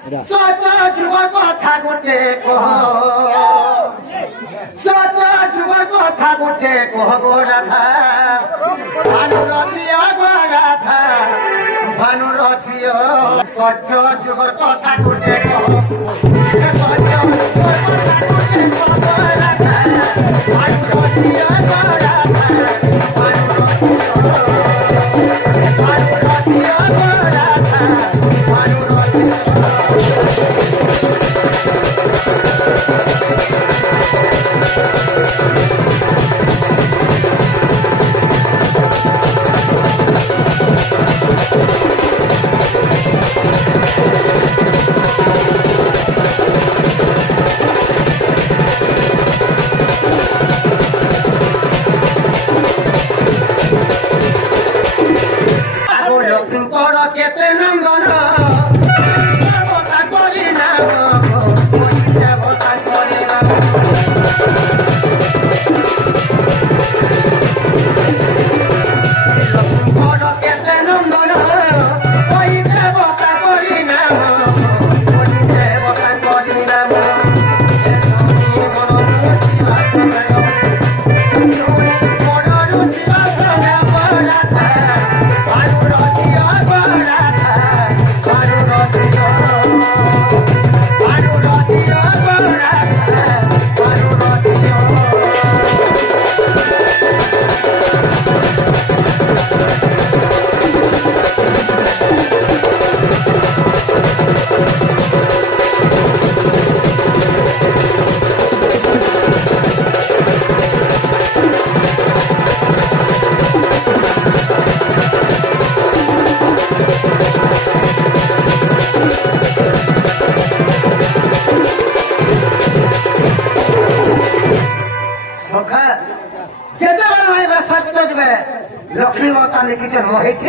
सत जुग कथा गोटे कह सत जुग कथा गोटे कह गो राधा भानुरथिया गो राधा भानुरथिया सत्य जुग कथा गोटे कह सत्य जुग कथा गोटे कह गो राधा भानुरथिया गो राधा भानुरथिया गो राधा भानुरथिया लक्ष्मी माता ने किसी मोहित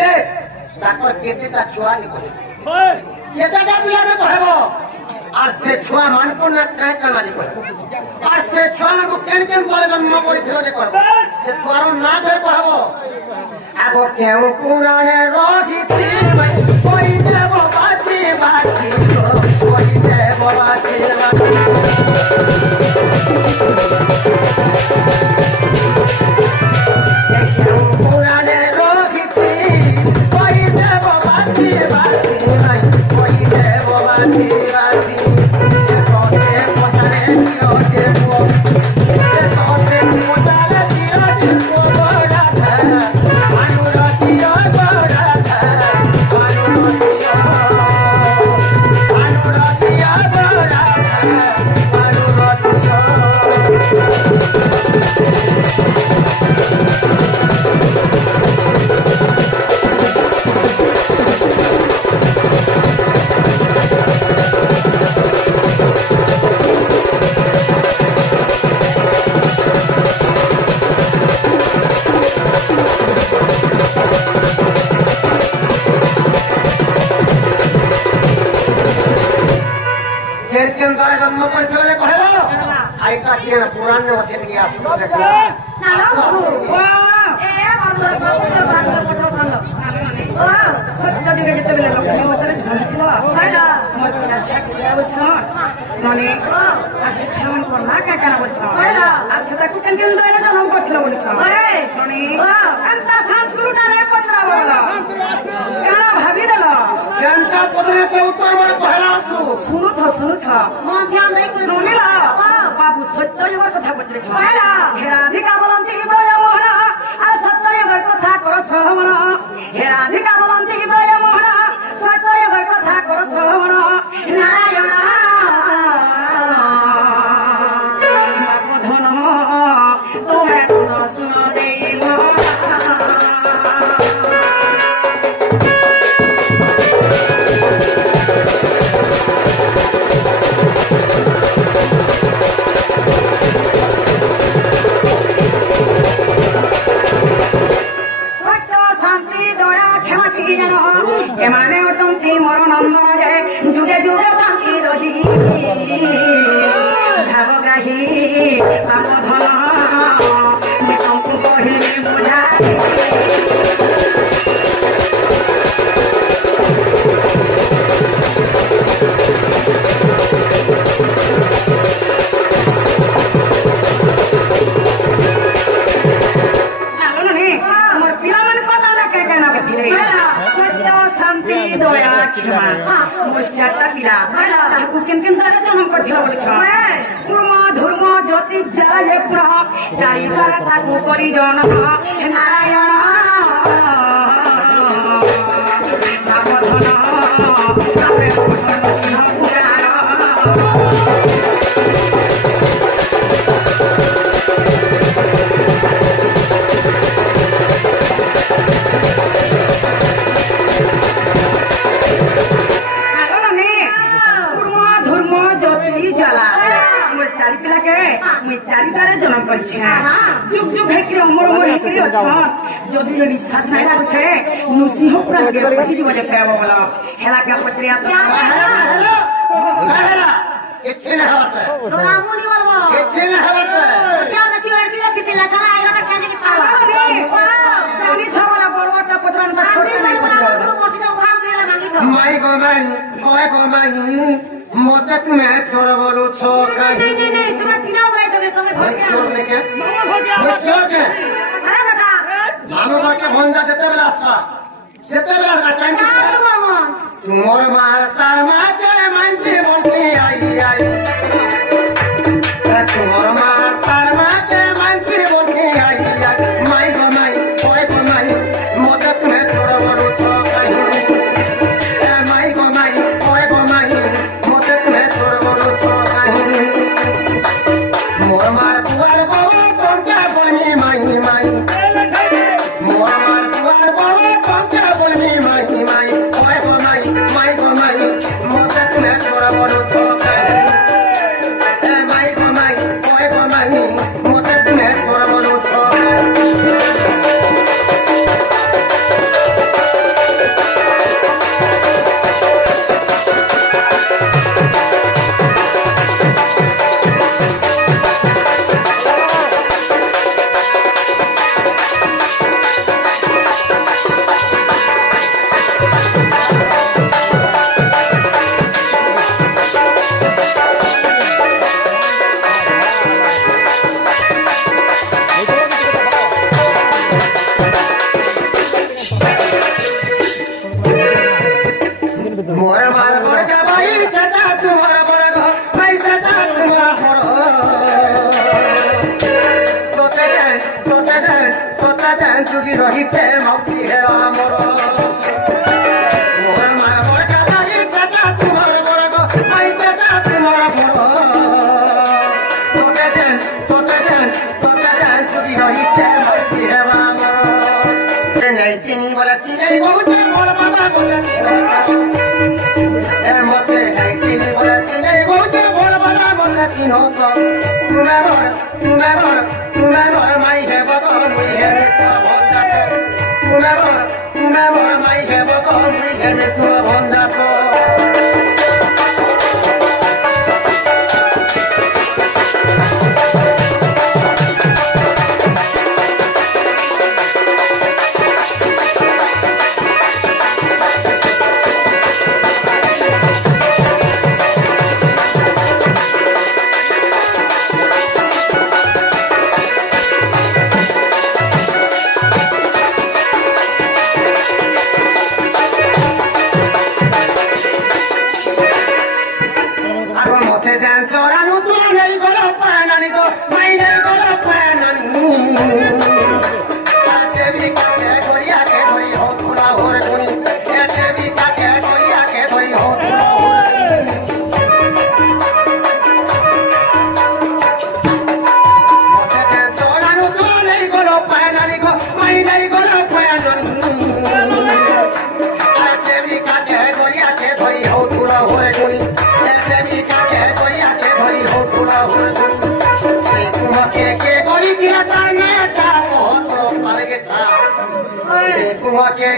केसे छुआ और से छुआ मान को ना ट्रैक करना और से छुआ को केन केन बोले जन्म करी से छुआर ना दे कहबो आगो केउ पुराणे रहिछि कोई देव बाची बाची कोई देव बाची पुराण बाबू सत्य युगर कथा पचरे हेराधिका बोलती कि ब्रज मोहना आ सत्य युगर कथा कर श्रवण हेराधिका बोलती कि ब्रज मोहना सत्य युगर कथा कर श्रवण नारायण धन तुम्हें सुनो सुनो दे एमाने अटंती मोर नंदन जे जुगे जुगे शांति रही भावग्राही पाप धन तुमको कहिले बुझा চারটা পিলা তাহাকু কেন তারা জন্ম করছিল বলেছ কুর্ম ধর্ম জ্যোতি জ্বালায় পুরা চারি দ্বারা তাকু করি জন নারায়ণ জন্ম করছে যুগ যুগ হেকি অমর অমর হেকি অছস যদি বিশ্বাস নাই লাগুছে নৃসিংহ পুরা গেলি বলে প্রেম বল হেলা কে পত্রি আস हेलो किथे ना होता दोरामू नहीं बोलबो किथे ना होता क्या ना क्यों अड़की लगी थी लगा आयरा का कहने के छावा जानी छावा बड़बड़टा पत्रा ना छोड़ नहीं बोला गुरु मोती का भाग लेला मांगी तो माई गोमाई मोते तुम्हें छोड़ बोलू छोड़ नहीं तुम्हें किना हुआ है तुम्हें घर के छोड़ लेके छोड़ के अरे बेटा मानो बाके भंजा जेते रास्ता टाइम तुम्हारे मार तार माके मंची बोलती आई तुम्हारे मार तार माके मंची बोलती आई माई गो माई मोते तुम्हें छोड़ बोलू छोड़ माई गो माई मोते तुम्हें छोड़ बोलू छोड़ मोर मार पुआर बाबा कौन क्या बोलनी माई मोर मार पुआर बाबा कौन क्या बोलनी माई मोते तुम्हें छोड़ बोलू छोड़ माई गो माई मोते तुम्हें छोड़ बोलू छोड़ मोर मार मोर का भाई सदा तुम्हारा बड़ा भाई सदा तुम्हारा तोते जान चुकी रही थे मौसी है आमर मोर मार मोर का भाई सदा तुम्हारा बड़ा भाई सदा तुम्हारा तोते जान चुकी रही थे मौसी है आमर नहीं चीनी बोला चीनी बहुत बोल बाबा बोला मते नहीं चीनी बोला चीनी बहुत बोल बाबा बोला चीनो तो तुम्हें मोर माई है बतो मुई है तो भंजा तो तुम्हें मोर माई है बतो मुई है तो भंजा तो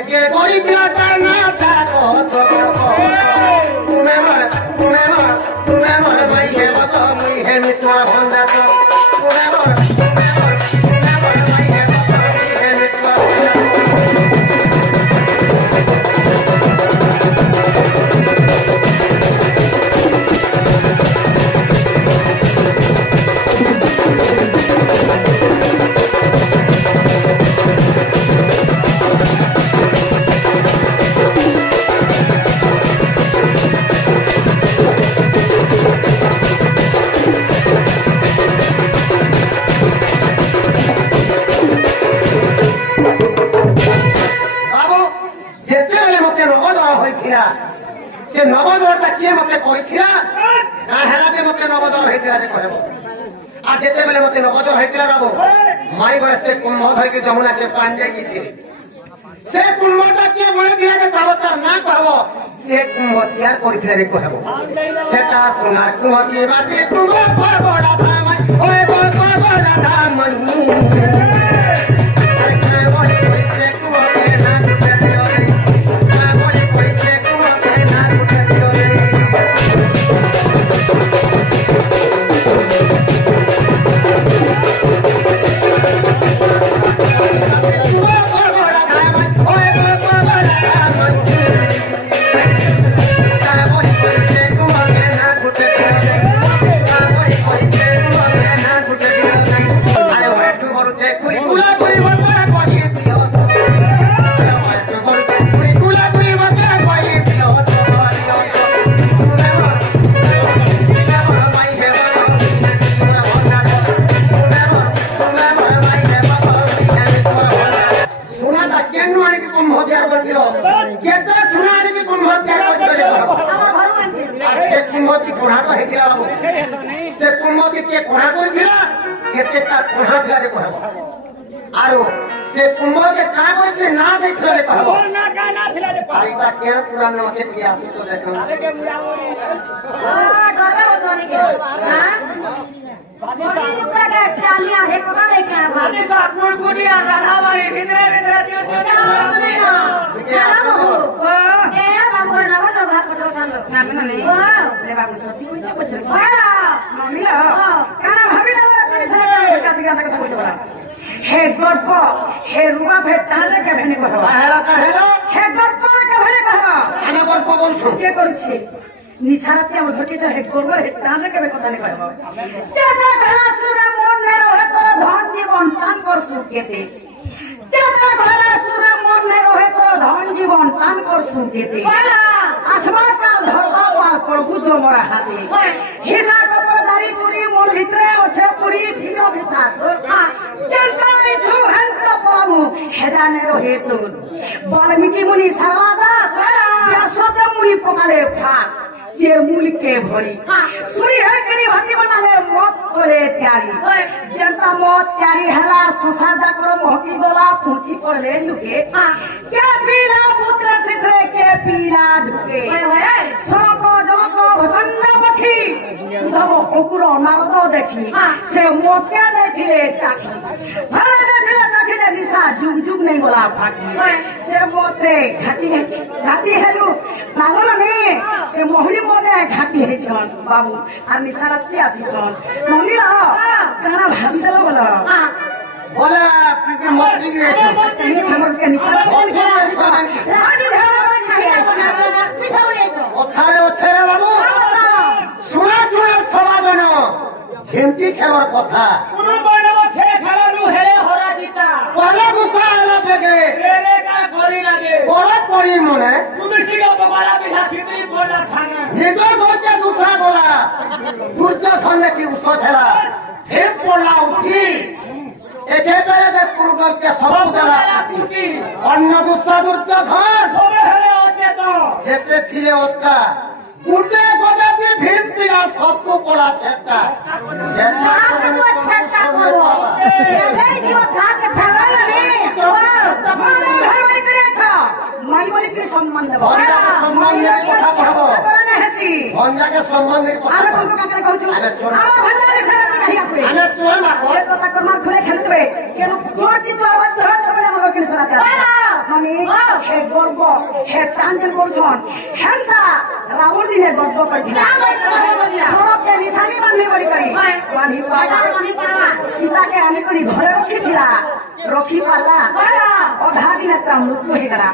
के गोरी पिलाता ना था तुम्हें मर भाई है बतो मुई है मिसवा भंजा तो तुम्हें मर भाई है बतो मुई है मिसवा भंजा ମତେ କହିଥିଲା ନା ହେଲା ଯେ ମତେ ନବଦର ହେଇଥିଲା ଯେ କହିବ আর যেতেবেলে মতে নবদর হয়েছিল বাবু মাই ঘরে সে কুম্ভ ধরিকি যমুনাকে পানি যাইছিল সে কুম্ভটা কে বলেছিল যে কহব তার না কহব সে কুম্ভ তৈয়ার করেছিল রে কহব সেটা সোনার কুম্ভ দিয়ে মাটি কুম্ভ করব রাধা মাই ওই করব রাধা মাই से कुम्भती के कोढ़ा करेছিলা কেতেটা কোঢ়া দিলে কহব আর সে কুম্ভ যে কা কইছে না দেখলে কহব না কা না ছিলা যে আইটা কেন পুরান আছে কি আসি তো দেখো আরে কে মুড়াবনি ডরবে বদনি কে হ্যাঁ বাড়ি উপরে কে চালিয়া হে কথা দেখে বাড়ি কা কোন কোডিয়া রাধা বাড়ি ভিতরে ভিতরে দিও চালা বাবু এ বাবু না বাবু ভাত পটাও সামনে না মানে ও রে বাবু সত্যি কইছে বলছে ওরা মামিলা কেন ভাবি না কাছে কথা কথা বলতে পারা হে গর্ব হে রুবা ভে তাহলে কে ভেনে কহব হেলা কাহেলা হে গর্ব কে ভেনে কহব আমি গর্ব বলছো কে করছে নিশাতে আমার ঘটে হে গর্ব হে তাহলে কে কথা নে কহব চাচা ঘরা সুরা মন মে রহে তোর ধন জীবন টান করছু কেতে চাচা ঘরা সুরা মন মে রহে তোর ধন জীবন টান করছু কেতে আসমান কাল ধরবা পার করবু জমরা হাতে হিসা কপদারি চুরি মোর ভিতরে আছে পুরি ভিড় ভিতাস চলতা নাই छु হন্ত বাবু হেজানে রহে তোর বাল্মীকি মুনি সারদাস ব্যাসতে মুনি পকালে ফাস যে মূলকে ভরি সুই হে করি ভাজি বানালে মত করে त्यारी जनता मत त्यारी हला सुसादा करो मोहकी गोला पूछी पड़ले लुके के पीला पुत्र सिसरे के पीला ढुके सब जगत भसन्न पखी धम ओकुरो नारद देखी से मोत्या देखिले चाखी भले देखिले चाखिले निशा जुग जुग नहीं गोला फाकी से मोते घाटी हेलु नागल ने से मोहली मोते घाटी हे छन बाबू आ निशा राती आसी छन मोहली रह काना भाभी देलो बोला बोला आपके मत दिए चाहिए हमर के निशा फोन राजी भेरो खाई आछो ओथारे ओथारे बाबू सुना सुना सवादन झेमटी खेलर कथा सुनु बनब छे खेलनु हेले हरा जीता पहले गुस्सा आला बेगे तेरे का गोली लगे बड़ा पड़ी मने तुम सिगा बबाला बिना छितरी बोला खाना निजो गोटे दूसरा बोला दुर्योधन की उसो थेला फिर पड़ला उठी एके बेरे के पूर्व के सब देला उठी अन्य दूसरा दुर्योधन सोरे हेले होते तो जेते थिए ओता गुटे गजाती भीम पिला सबको कोला छेता छेता तो अच्छा सा करो ले जीव खा के छला रे माई बोली के संबंध भंजा के संबंध के कथा कहबो करने हसी भंजा के संबंध के आरे कथा तुमको का कहू छु अरे छोड़ आरे भंजा के खेल में नहीं आसे अरे तोर ना ये तो तक मार खुले खेल देबे केनु जोर की तो आवाज धर धर मगर के सरा माने हे गर्व हे तांजन करछन हेंसा रावण दिने गर्व कर दिला सड़क के निशानी बांधे बड़ी करी बांधी पाला सीता के आने करी घरे रखी थिला रखी पाला अधा दिन मृत्यु हे गला